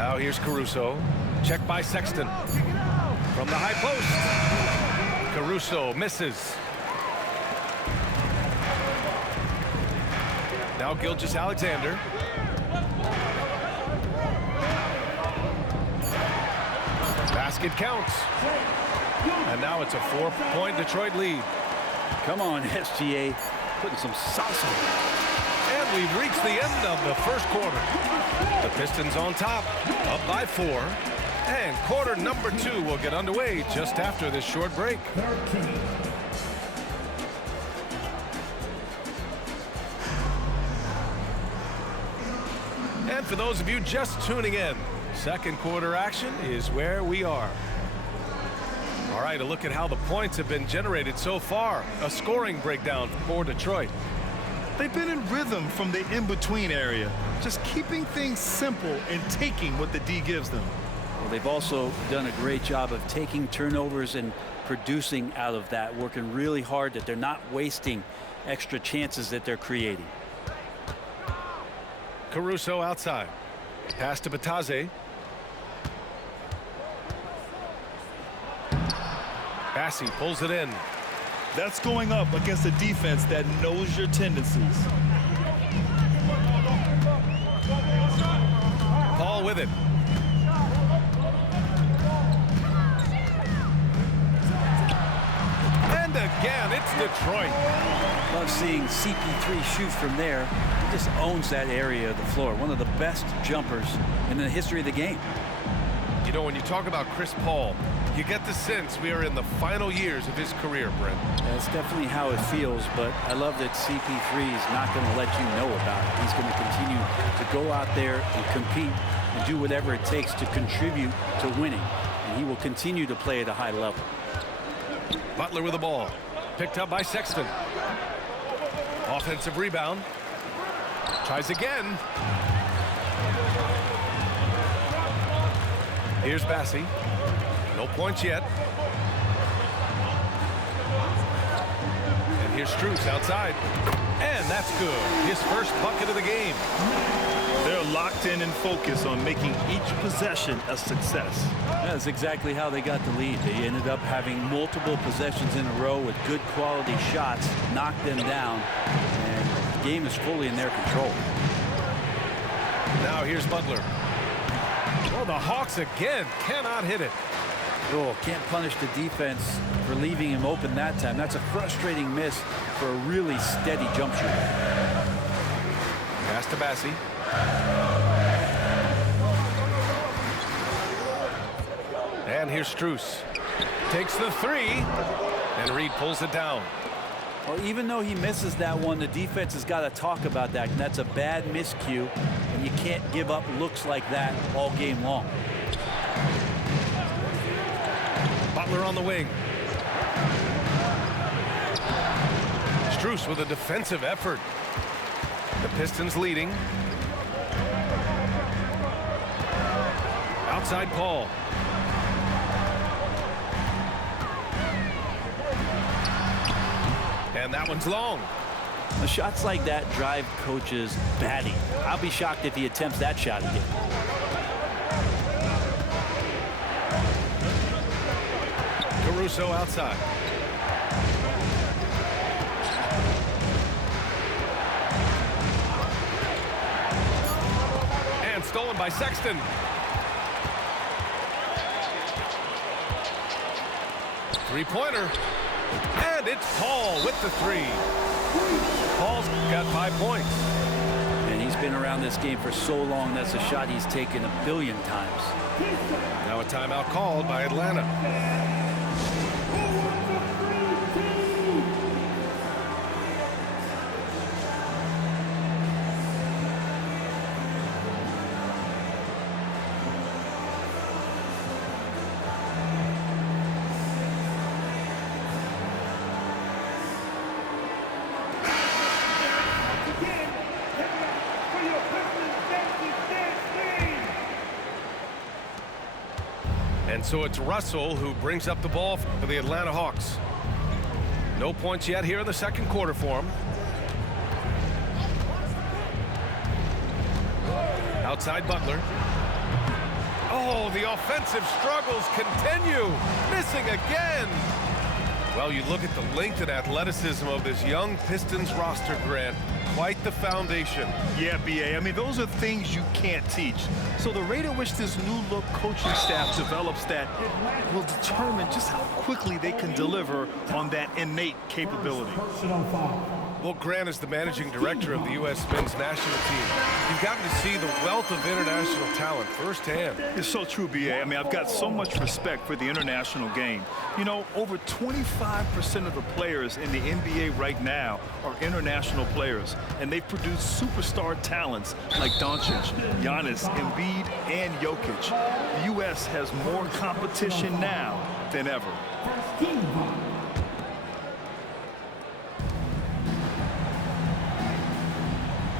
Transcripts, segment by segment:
Now here's Caruso. Checked by Sexton. From the high post. Caruso misses. Now Gilgeous-Alexander. Basket counts. And now it's a 4-point Detroit lead. Come on, SGA. Putting some salsa. And we've reached the end of the first quarter. The Pistons on top, up by 4. And quarter number 2 will get underway just after this short break. And for those of you just tuning in, second quarter action is where we are. All right, a look at how the points have been generated so far. A scoring breakdown for Detroit. They've been in rhythm from the in-between area, just keeping things simple and taking what the D gives them. Well, they've also done a great job of taking turnovers and producing out of that, working really hard that they're not wasting extra chances that they're creating. Caruso outside. Pass to Batase. Bassi pulls it in. That's going up against a defense that knows your tendencies. Paul with it. And again, it's Detroit. Love seeing CP3 shoot from there. He just owns that area of the floor. One of the best jumpers in the history of the game. You know, when you talk about Chris Paul, you get the sense we are in the final years of his career, Brent. That's definitely how it feels, but I love that CP3 is not going to let you know about it. He's going to continue to go out there and compete and do whatever it takes to contribute to winning. And he will continue to play at a high level. Butler with the ball. Picked up by Sexton. Offensive rebound. Tries again. Here's Bassi. No points yet. And here's Strus outside. And that's good. His first bucket of the game. They're locked in and focused on making each possession a success. That's exactly how they got the lead. They ended up having multiple possessions in a row with good quality shots, knocked them down, and the game is fully in their control. Now here's Butler. Well, the Hawks again cannot hit it. Oh, can't punish the defense for leaving him open that time. That's a frustrating miss for a really steady jump shooter. Pass to Bassi. And here's Strus. Takes the 3. And Reed pulls it down. Well, even though he misses that one, the defense has got to talk about that. And that's a bad miscue. And you can't give up looks like that all game long. Butler on the wing. Strus with a defensive effort. The Pistons leading. Outside Paul. And that one's long. The shots like that drive coaches batty. I'll be shocked if he attempts that shot again. Caruso outside. And stolen by Sexton. Three-pointer. And it's Paul with the 3. Paul's got 5 points. And he's been around this game for so long, that's a shot he's taken a billion times. Now a timeout called by Atlanta. And so it's Russell who brings up the ball for the Atlanta Hawks. No points yet here in the second quarter for him. Outside Butler. Oh, the offensive struggles continue. Missing again. Well, you look at the length and athleticism of this young Pistons roster, Grant. Quite the foundation. Yeah, B.A. I mean, those are things you can't teach. So the rate at which this new-look coaching staff develops that will determine just how quickly they can deliver on that innate capability. Well, Grant is the managing director of the U.S. men's national team. You've gotten to see the wealth of international talent firsthand. It's so true, B.A. I mean, I've got so much respect for the international game. You know, over 25% of the players in the NBA right now are international players, and they've produced superstar talents like Doncic, Giannis, Embiid, and Jokic. The U.S. has more competition now than ever.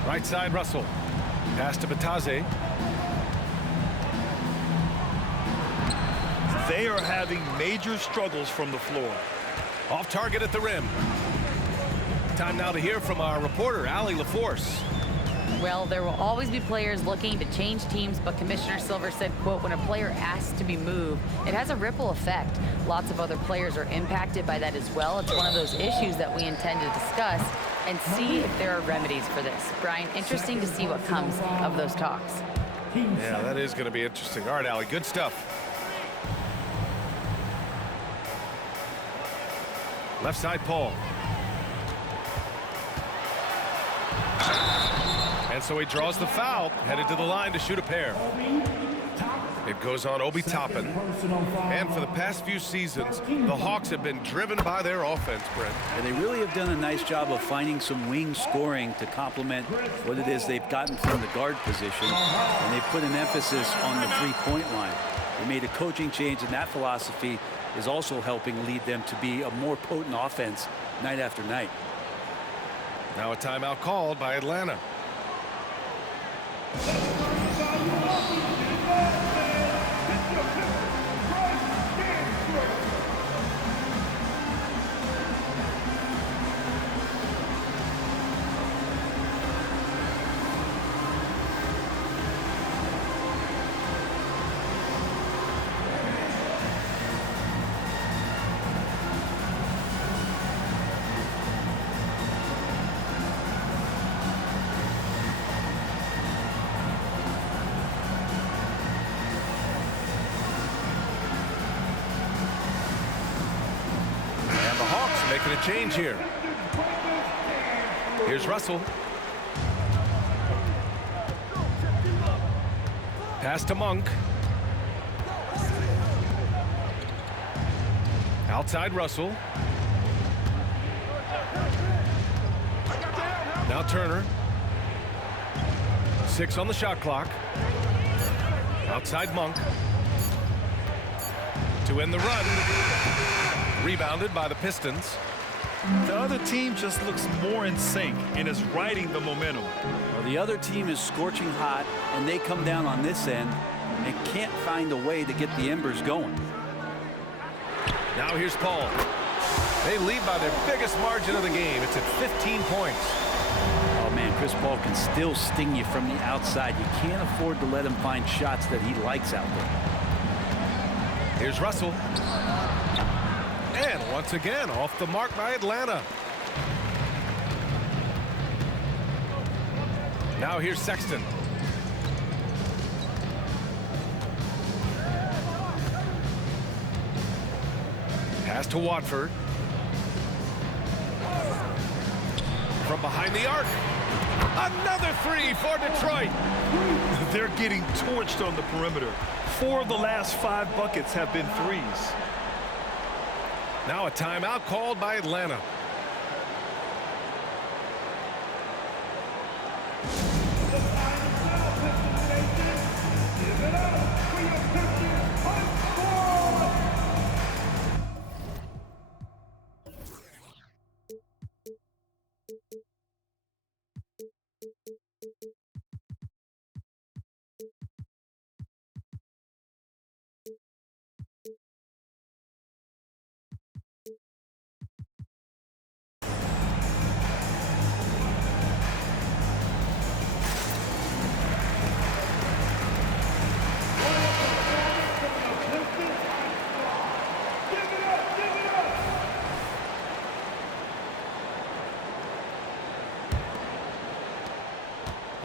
Right side, Russell. Pass to Bataze. They are having major struggles from the floor. Off target at the rim. Time now to hear from our reporter, Allie LaForce. Well, there will always be players looking to change teams, but Commissioner Silver said, quote, when a player asks to be moved, it has a ripple effect. Lots of other players are impacted by that as well. It's one of those issues that we intend to discuss and see if there are remedies for this. Brian, interesting to see what comes of those talks. Yeah, that is going to be interesting. All right, Allie, good stuff. Left side, Paul. And so he draws the foul, headed to the line to shoot a pair. It goes on Obi Toppin. And for the past few seasons, the Hawks have been driven by their offense, Brent. And they really have done a nice job of finding some wing scoring to complement what it is they've gotten from the guard position. And they've put an emphasis on the three-point line. They made a coaching change, and that philosophy is also helping lead them to be a more potent offense night after night. Now a timeout called by Atlanta. Making a change here. Here's Russell. Pass to Monk. Outside Russell. Now Turner. 6 on the shot clock. Outside Monk. To end the run. Rebounded by the Pistons. The other team just looks more in sync and is riding the momentum. Well, the other team is scorching hot, and they come down on this end and can't find a way to get the embers going. Now here's Paul. They lead by their biggest margin of the game. It's at 15 points. Oh, man, Chris Paul can still sting you from the outside. You can't afford to let him find shots that he likes out there. Here's Russell. And once again, off the mark by Atlanta. Now here's Sexton. Pass to Watford. From behind the arc. Another three for Detroit. They're getting torched on the perimeter. 4 of the last 5 buckets have been threes. Now a timeout called by Atlanta.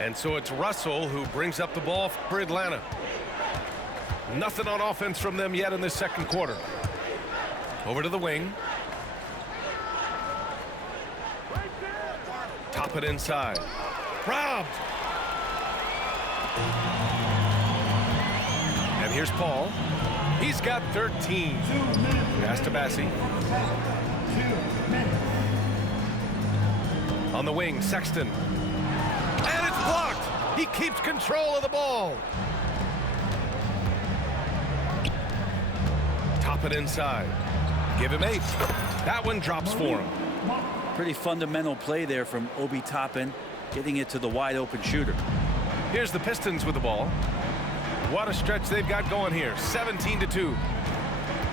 And so it's Russell who brings up the ball for Atlanta. Nothing on offense from them yet in this second quarter. Over to the wing. Top it inside. Robbed. And here's Paul. He's got 13. Pass to Bassi. On the wing, Sexton. And it's blocked. He keeps control of the ball. Top it inside. Give him 8. That one drops for him. Pretty fundamental play there from Obi Toppin, getting it to the wide open shooter. Here's the Pistons with the ball. What a stretch they've got going here. 17-2.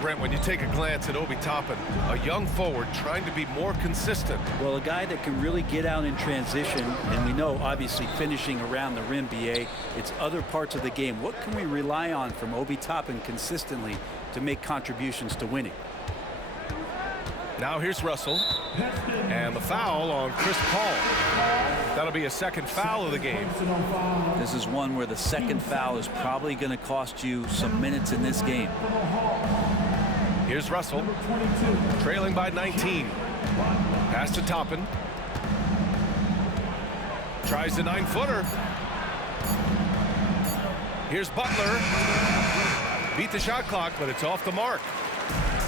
Brent, when you take a glance at Obi Toppin, a young forward trying to be more consistent. Well, a guy that can really get out in transition, and we know obviously finishing around the rim, BA, it's other parts of the game. What can we rely on from Obi Toppin consistently to make contributions to winning? Now here's Russell. And the foul on Chris Paul. That'll be a second foul of the game. This is one where the second foul is probably going to cost you some minutes in this game. Here's Russell, trailing by 19. Pass to Toppin. Tries the 9-footer. Here's Butler. Beat the shot clock, but it's off the mark.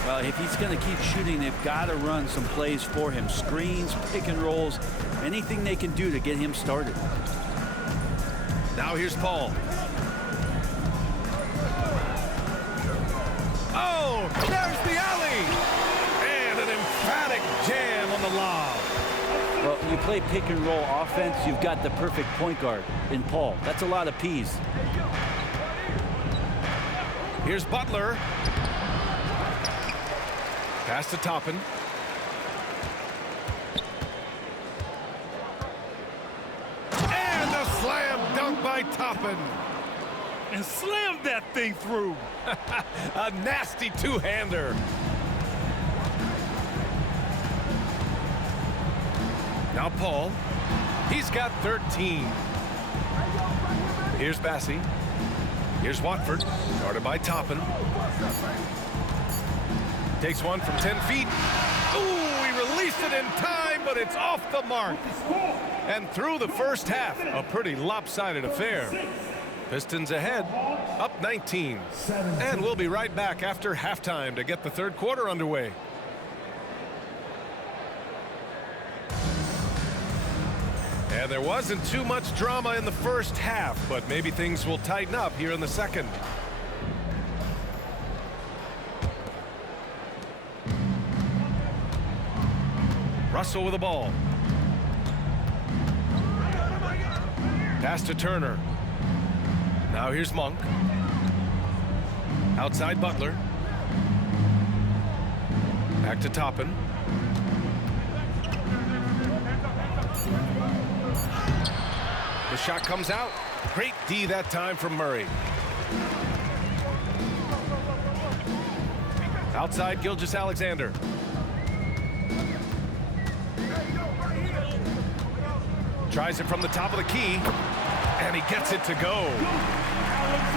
Well, if he's going to keep shooting, they've got to run some plays for him. Screens, pick and rolls, anything they can do to get him started. Now here's Paul. Oh, there's the alley. And an emphatic jam on the lob. Well, you play pick and roll offense, you've got the perfect point guard in Paul. That's a lot of P's. Here's Butler. Pass to Toppin. And a slam dunk by Toppin. And slammed that thing through. A nasty two-hander. Now Paul. He's got 13. Here's Bassi. Here's Watford. Guarded by Toppin. Takes one from 10 feet. Ooh, he released it in time, but it's off the mark. And through the first half, a pretty lopsided affair. Pistons ahead, up 19. And we'll be right back after halftime to get the third quarter underway. And there wasn't too much drama in the first half, but maybe things will tighten up here in the second. Russell with the ball. Pass to Turner. Now here's Monk. Outside Butler. Back to Toppin. The shot comes out. Great D that time from Murray. Outside Gilgeous-Alexander. Tries it from the top of the key, and he gets it to go.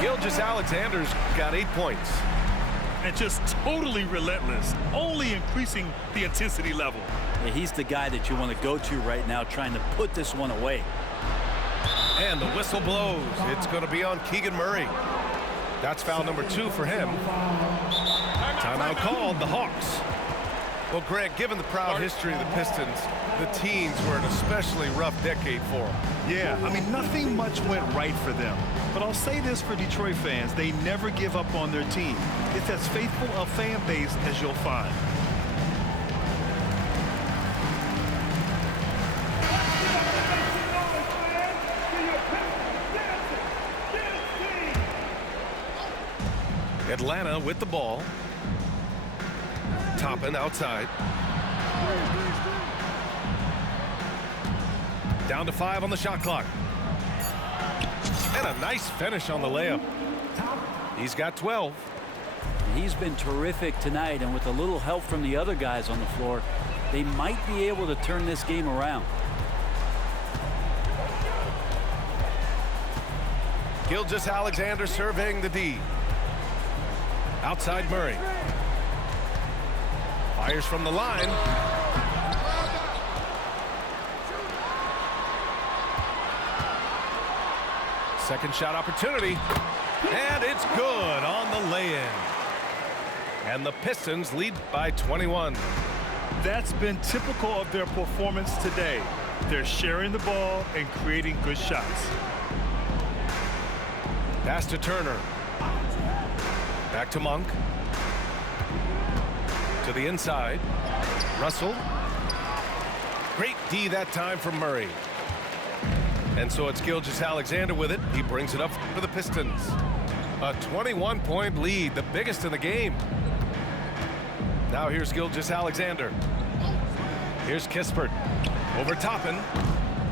Gilgeous-Alexander's got 8 points. And just totally relentless, only increasing the intensity level. Yeah, he's the guy that you want to go to right now, trying to put this one away. And the whistle blows. It's going to be on Keegan Murray. That's foul number 2 for him. Timeout called, the Hawks. Well, Greg, given the proud history of the Pistons, the teens were an especially rough decade for them. Yeah, I mean, nothing much went right for them. But I'll say this for Detroit fans, they never give up on their team. It's as faithful a fan base as you'll find. Atlanta with the ball. Toppin outside. Down to 5 on the shot clock. And a nice finish on the layup. He's got 12. He's been terrific tonight, and with a little help from the other guys on the floor, they might be able to turn this game around. Gilgeous-Alexander surveying the D. Outside Murray. Fires from the line. Second shot opportunity. And it's good on the lay-in. And the Pistons lead by 21. That's been typical of their performance today. They're sharing the ball and creating good shots. Pass to Turner. Back to Monk. To the inside. Russell. Great D that time from Murray. And so it's Gilgeous-Alexander with it. He brings it up for the Pistons. A 21-point lead, the biggest in the game. Now here's Gilgeous-Alexander. Here's Kispert. Over Toppin.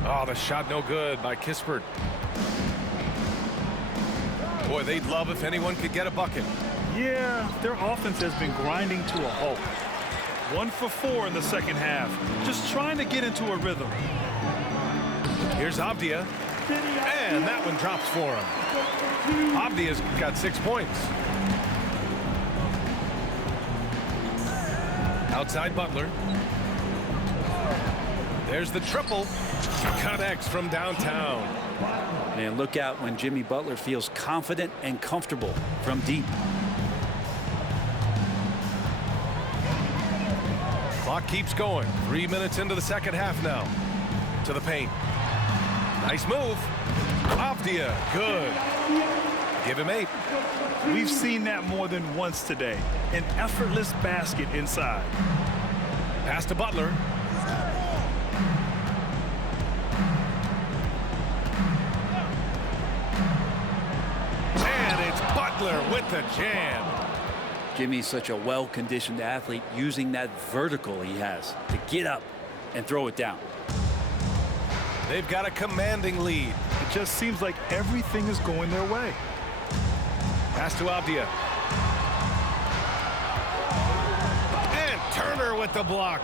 Oh, the shot no good by Kispert. Boy, they'd love if anyone could get a bucket. Yeah, their offense has been grinding to a halt. 1 for 4 in the second half. Just trying to get into a rhythm. Here's Avdia. And that one drops for him. Avdia's got 6 points. Outside Butler. There's the triple. Connects from downtown. Man, look out when Jimmy Butler feels confident and comfortable from deep. Clock keeps going. 3 minutes into the second half now. To the paint. Nice move. Avdia, good. Give him 8. We've seen that more than once today. An effortless basket inside. Pass to Butler. And it's Butler with the jam. Jimmy's such a well-conditioned athlete, using that vertical he has to get up and throw it down. They've got a commanding lead. It just seems like everything is going their way. Pass to Avdia. And Turner with the block.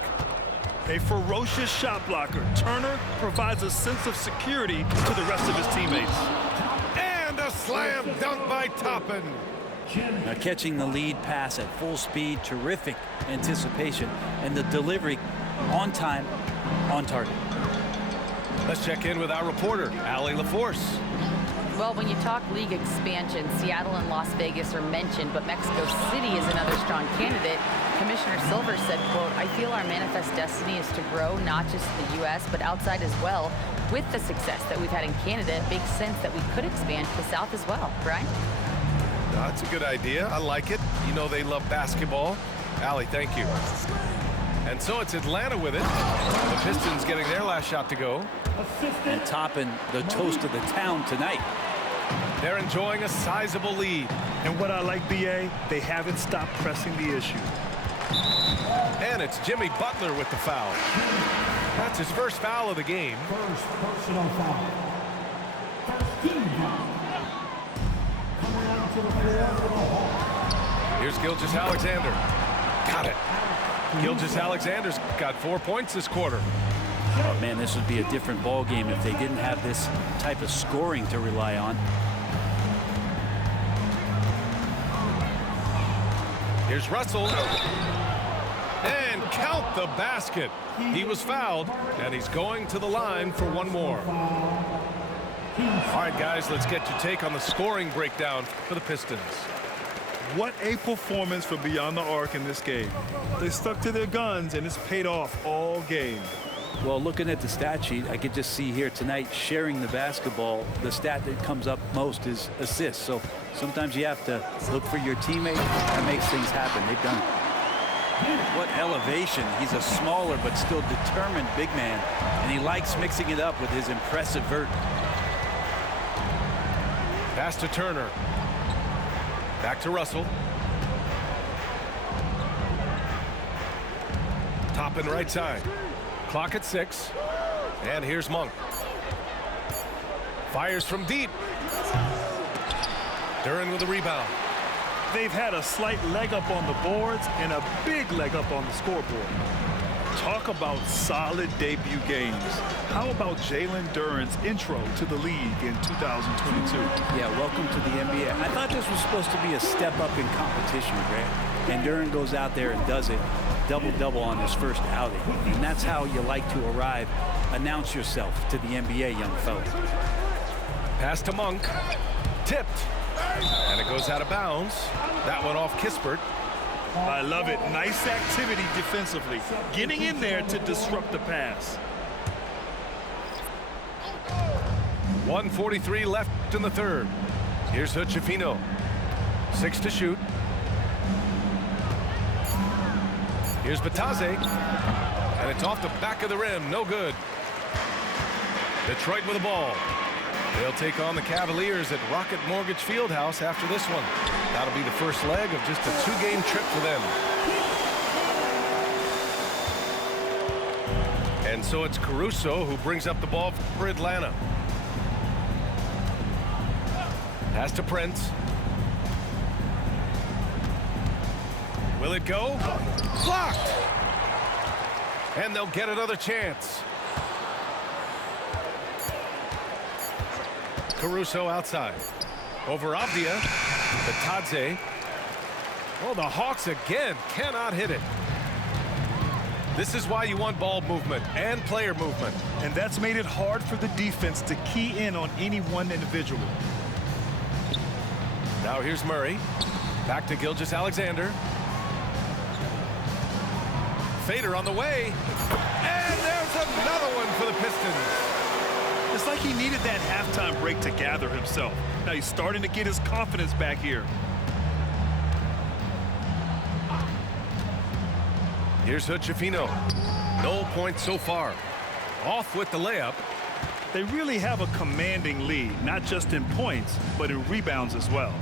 A ferocious shot blocker. Turner provides a sense of security to the rest of his teammates. And a slam dunk by Toppin. Now catching the lead pass at full speed, terrific anticipation, and the delivery on time, on target. Let's check in with our reporter, Allie LaForce. Well, when you talk league expansion, Seattle and Las Vegas are mentioned, but Mexico City is another strong candidate. Commissioner Silver said, quote, "I feel our manifest destiny is to grow not just in the U.S., but outside as well. With the success that we've had in Canada, it makes sense that we could expand to the South as well." Brian? That's a good idea. I like it. You know they love basketball. Allie, thank you. And so it's Atlanta with it. The Pistons getting their last shot to go. And Toppin, the toast of the town tonight. They're enjoying a sizable lead. And what I like, BA, they haven't stopped pressing the issue. And it's Jimmy Butler with the foul. That's his first foul of the game. First personal foul. First team foul. Coming out to the floor for the Hawks. Here's Gilgeous-Alexander. Got it. Gilgeous-Alexander's got 4 points this quarter. Oh, man, this would be a different ball game if they didn't have this type of scoring to rely on. Here's Russell. And count the basket. He was fouled, and he's going to the line for one more. All right, guys, let's get your take on the scoring breakdown for the Pistons. What a performance for Beyond the Arc in this game. They stuck to their guns, and it's paid off all game. Well, looking at the stat sheet, I could just see here tonight sharing the basketball. The stat that comes up most is assists. So sometimes you have to look for your teammate. That makes things happen. They've done it. What elevation. He's a smaller but still determined big man. And he likes mixing it up with his impressive vert. Pass to Turner. Back to Russell. Toppin right side. Clock at 6. And here's Monk. Fires from deep. Duren with a rebound. They've had a slight leg up on the boards and a big leg up on the scoreboard. Talk about solid debut games. How about Jalen Duren's intro to the league in 2022? Yeah, welcome to the NBA. I thought this was supposed to be a step up in competition, Grant. And Duren goes out there and does it, double-double on his first outing. And that's how you like to arrive. Announce yourself to the NBA, young fella. Pass to Monk. Tipped. And it goes out of bounds. That one off Kispert. I love it. Nice activity defensively. Getting in there to disrupt the pass. 1:43 left in the third. Here's Hochefino. 6 to shoot. Here's Batase. And it's off the back of the rim. No good. Detroit with the ball. They'll take on the Cavaliers at Rocket Mortgage Fieldhouse after this one. That'll be the first leg of just a 2-game trip for them. And so it's Caruso who brings up the ball for Atlanta. Pass to Prince. Will it go? Blocked! And they'll get another chance. Caruso outside. Over Avdia. Batadze. Oh, the Hawks again cannot hit it. This is why you want ball movement and player movement. And that's made it hard for the defense to key in on any one individual. Now here's Murray. Back to Gilgeous-Alexander. Fader on the way. And there's another one for the Pistons. It's like he needed that halftime break to gather himself. Now he's starting to get his confidence back here. Here's Hochefino. No points so far. Off with the layup. They really have a commanding lead, not just in points, but in rebounds as well.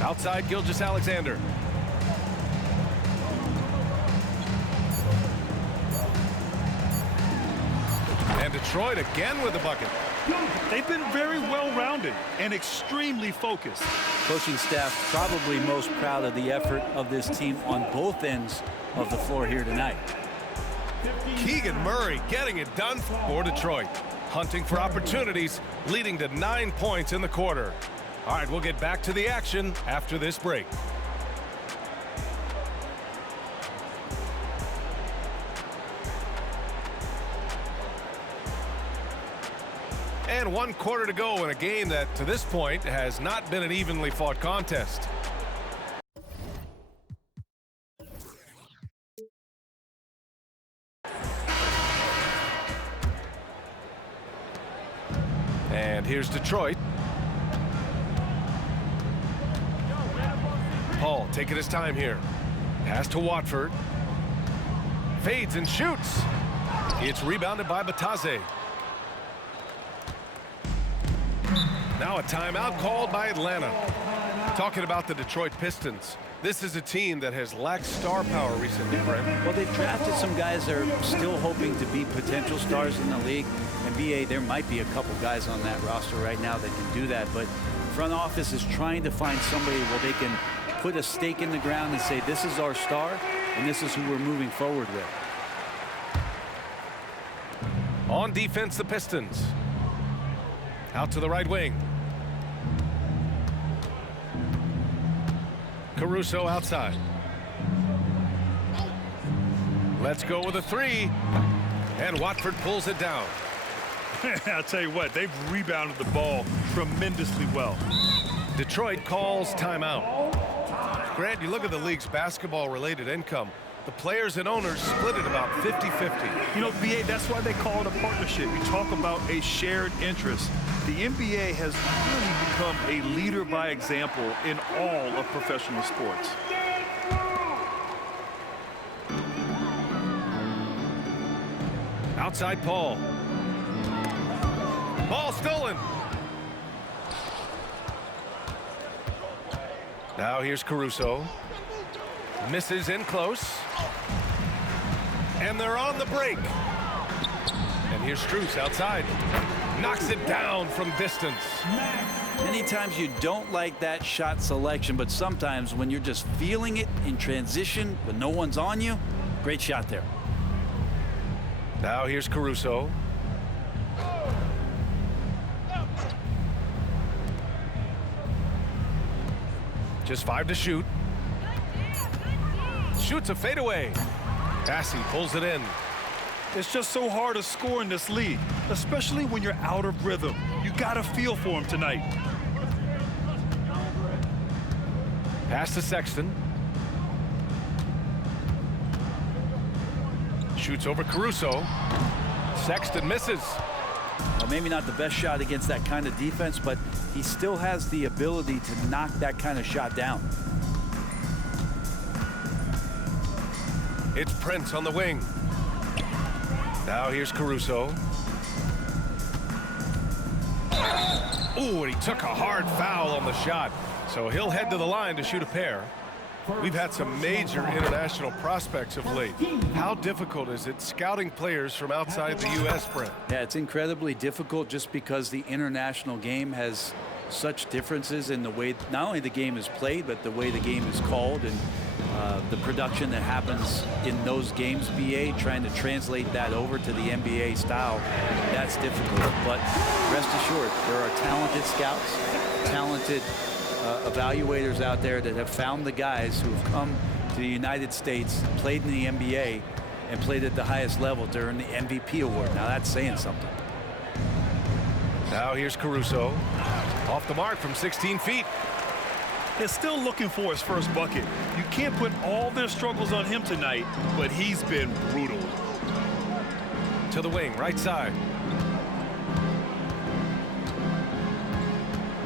Outside Gilgeous-Alexander. And Detroit again with the bucket. They've been very well-rounded and extremely focused. Coaching staff probably most proud of the effort of this team on both ends of the floor here tonight. Keegan Murray getting it done for Detroit. Hunting for opportunities, leading to 9 points in the quarter. All right, we'll get back to the action after this break. And 1 quarter to go in a game that, to this point, has not been an evenly fought contest. And here's Detroit. Paul taking his time here. Pass to Watford. Fades and shoots. It's rebounded by Batadze. Now a timeout called by Atlanta. Talking about the Detroit Pistons. This is a team that has lacked star power recently, Brent. Well, they've drafted some guys that are still hoping to be potential stars in the league. And BA, there might be a couple guys on that roster right now that can do that. But front office is trying to find somebody where they can put a stake in the ground and say, this is our star, and this is who we're moving forward with. On defense, the Pistons. Out to the right wing. Caruso outside. Let's go with a 3. And Watford pulls it down. I'll tell you what, they've rebounded the ball tremendously well. Detroit calls timeout. Grant, you look at the league's basketball-related income. The players and owners split it about 50-50. You know, BA, that's why they call it a partnership. You talk about a shared interest. The NBA has really become a leader by example in all of professional sports. Outside Paul. Ball stolen. Now here's Caruso. Misses in close. And they're on the break. And here's Strus outside. Knocks it down from distance. Many times you don't like that shot selection, but sometimes when you're just feeling it in transition when no one's on you, great shot there. Now here's Caruso. Just 5 to shoot. Shoots a fadeaway. Passy pulls it in. It's just so hard to score in this league, especially when you're out of rhythm. You got a feel for him tonight. Pass to Sexton. Shoots over Caruso. Sexton misses. Well, maybe not the best shot against that kind of defense, but he still has the ability to knock that kind of shot down. It's Prince on the wing. Now here's Caruso. Ooh, and he took a hard foul on the shot. So he'll head to the line to shoot a pair. We've had some major international prospects of late. How difficult is it scouting players from outside the U.S., Brent? Yeah, it's incredibly difficult just because the international game has such differences in the way not only the game is played, but the way the game is called and the production that happens in those games, BA, trying to translate that over to the NBA style, that's difficult. But rest assured, there are talented scouts, talented evaluators out there that have found the guys who have come to the United States, played in the NBA, and played at the highest level to earn the MVP award. Now that's saying something. Now here's Caruso. Off the mark from 16 feet. They're still looking for his first bucket. You can't put all their struggles on him tonight, but he's been brutal. To the wing, right side.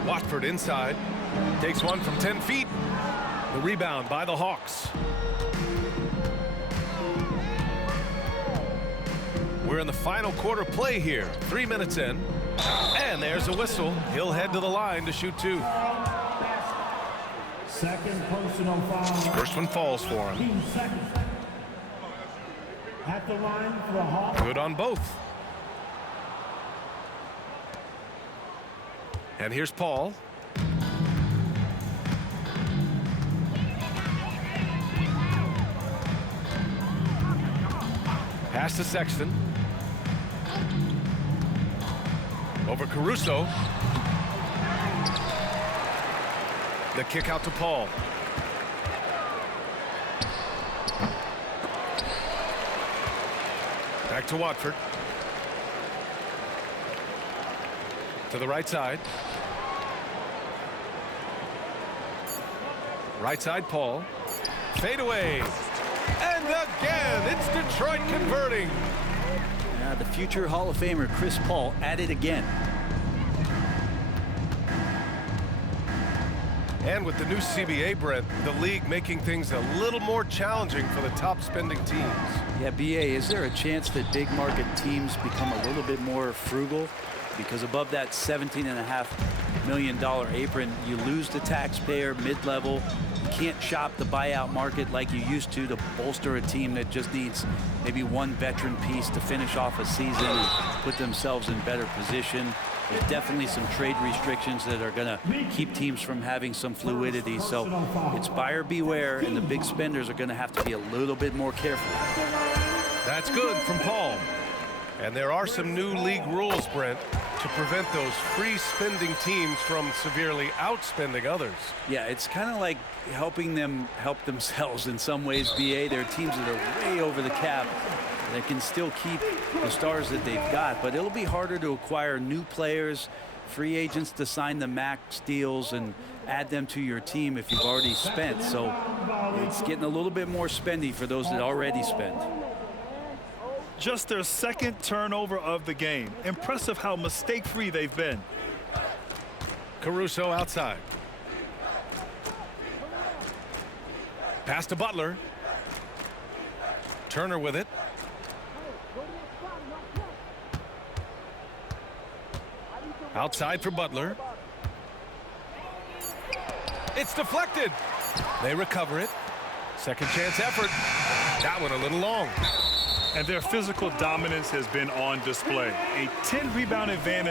Watford inside. Takes one from 10 feet. The rebound by the Hawks. We're in the final quarter play here. 3 minutes in. And there's a whistle. He'll head to the line to shoot 2. Second personal foul. First one falls for him. 15 seconds. At the line for the Hawks. Good on both. And here's Paul. Pass to Sexton. Over Caruso. The kick out to Paul. Back to Watford. To the right side. Right side, Paul. Fade away. And again, it's Detroit converting. The future Hall of Famer Chris Paul at it again. And with the new CBA, Brent, the league making things a little more challenging for the top spending teams. Yeah, BA, is there a chance that big market teams become a little bit more frugal? Because above that $17.5 million apron, you lose the taxpayer mid-level. You can't shop the buyout market like you used to bolster a team that just needs maybe one veteran piece to finish off a season and put themselves in better position. There's definitely some trade restrictions that are going to keep teams from having some fluidity. So it's buyer beware, and the big spenders are going to have to be a little bit more careful. That's good from Paul. And there are some new league rules, Brent, to prevent those free spending teams from severely outspending others. Yeah, it's kind of like helping them help themselves in some ways, BA. There are teams that are way over the cap that can still keep the stars that they've got, but it'll be harder to acquire new players, free agents to sign the max deals and add them to your team if you've already spent. So it's getting a little bit more spendy for those that already spent. Just their second turnover of the game. Impressive how mistake-free they've been. Caruso outside. Pass to Butler. Turner with it. Outside for Butler. It's deflected. They recover it. Second chance effort. That one a little long. And their physical dominance has been on display. A 10-rebound advantage